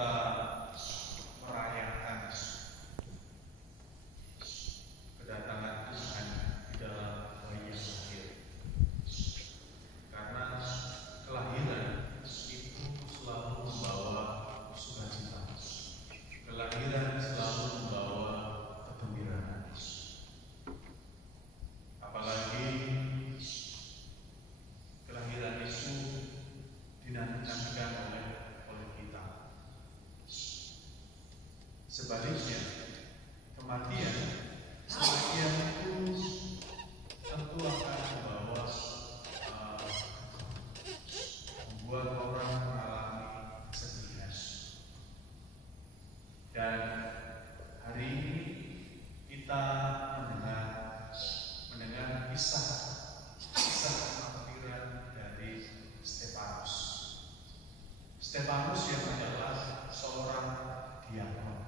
kita merayakan kedatangan Tuhan di dalam bayi yang lahir. Karena kelahiran itu selalu membawa sukacita. Kelahiran selalu membawa kegembiraan. Apalagi kelahiran itu dinantikan oleh kita. Sebaliknya, kematian itu tentu akan membawa membuat orang mengalami kesedihan. Dan hari ini kita mendengar kisah kematian dari Stefanus. Stefanus yang adalah seorang diakon.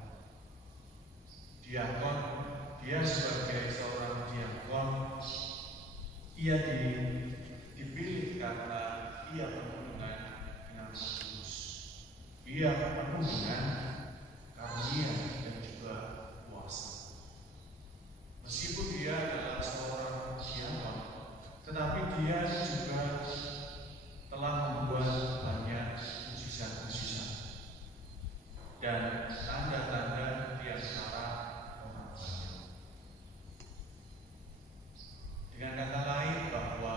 Dia sebagai seorang diakon, ia dipilih karena ia penuh dengan Roh Kudus. Ia penuh dengan karunia dan juga kuasa. Meskipun dia adalah seorang diakon, tetapi dia juga telah membuat banyak mujizat-mujizat dan tanda-tanda di antara orang banyak. Dengan kata lain, bahwa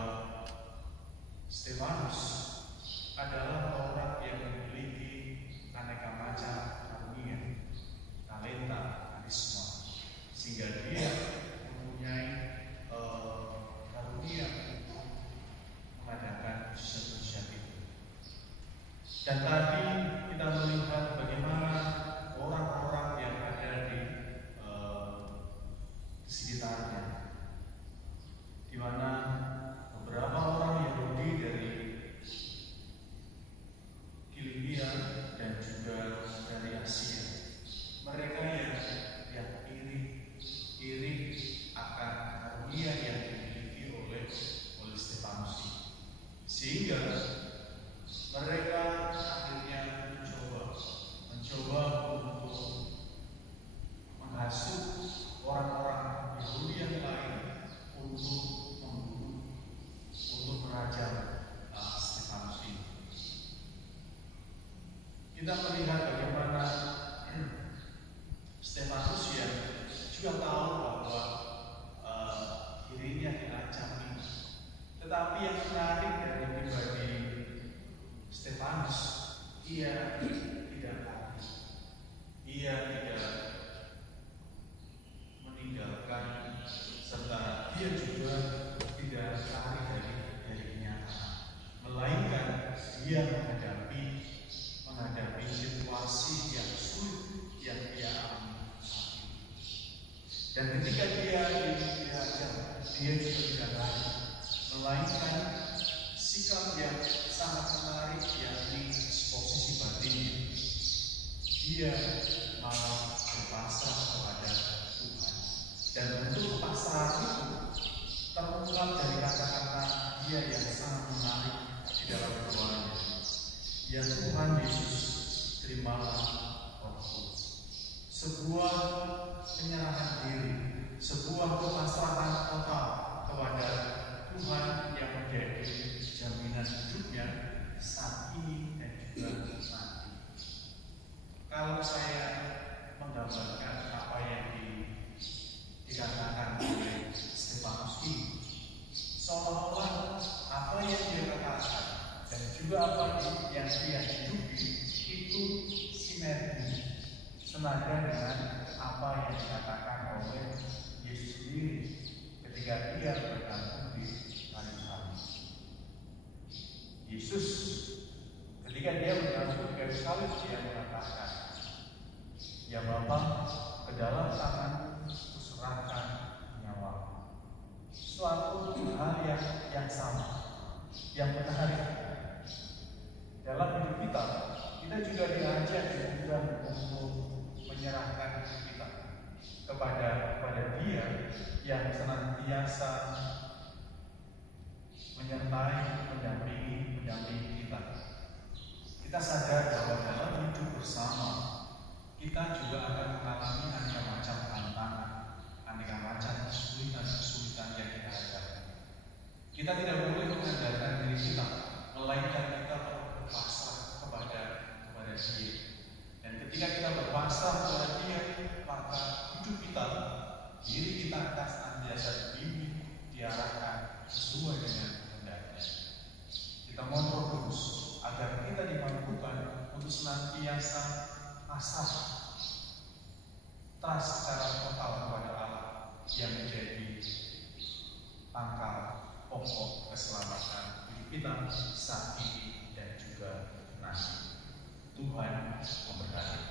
Stefanus adalah orang yang memiliki aneka macam karunia, talenta, karisma, sehingga dia mempunyai karunia untuk mengadakan mujizat-mujizat itu. Dan tadi kita melihat bagaimana orang-orang yang ada di sekitarnya, di mana beberapa orang Yahudi dari Kilikia dan juga dari Asia, mereka yang iri akan karunia yang dimiliki oleh Stefanus, sehingga mereka akhirnya mencoba untuk menghasut orang-orang Yahudi yang lain untuk membunuh, untuk merajam Stefanus ini. Kita melihat bagaimana Stefanus yang juga tahu bahwa dirinya diancam ini, tetapi yang menarik dari pribadi Stefanus, ia tidak lari, ia tidak meninggalkan, serta dia juga tidak lari dari kenyataan, melainkan dia menghadapi situasi yang sulit yang dia alami. Dan ketika dia diajar, dia juga tidak lari, melainkan sikap yang sangat menarik, yakni posisi batinnya. Dia malah berpasrah kepada Tuhan. Dan bentuk pasrah itu terungkap dari kata-kata dia yang sangat menarik di dalam doanya. Ya Tuhan Yesus, terimalah Rohku. Sebuah penyerahan diri, sebuah kepasrahan total kepada Tuhan yang menjadi jaminan hidupnya saat ini dan juga nanti. Kalau saya menggambarkan apa yang dikatakan oleh Stefanus ini, seolah-olah apa yang dia katakan dan juga apa yang dia hidupi itu sinergi, senada dengan apa yang dikatakan oleh Yesus sendiri ketika dia bergantung di kayu salib. Yesus ketika dia bergantung di kayu salib, dia mengatakan, "Ya Bapa, ke dalam tangan kuserahkan nyawa." Suatu hal yang sama, yang menarik dalam hidup kita juga diajak juga untuk menyerahkan kita kepada Dia yang senantiasa menyertai, mendampingi kita. Kita sadar bahwa dalam hidup bersama, kita juga akan mengalami aneka macam tantangan, aneka macam kesulitan-kesulitan yang kita hadapi. Kita tidak boleh mengandalkan diri kita, melainkan kita berpasrah kepada Dia. Dan ketika kita berpasrah kepada Dia, maka hidup kita, diri kita akan senantiasa dibimbing, diarahkan sesuai dengan kehendaknya. Kita mohon Roh Kudus agar kita dimampukan untuk senantiasa pasrah, trust secara total kepada Allah yang menjadi pangkal pokok keselamatan hidup kita saat ini dan juga nanti. Tuhan memberkati.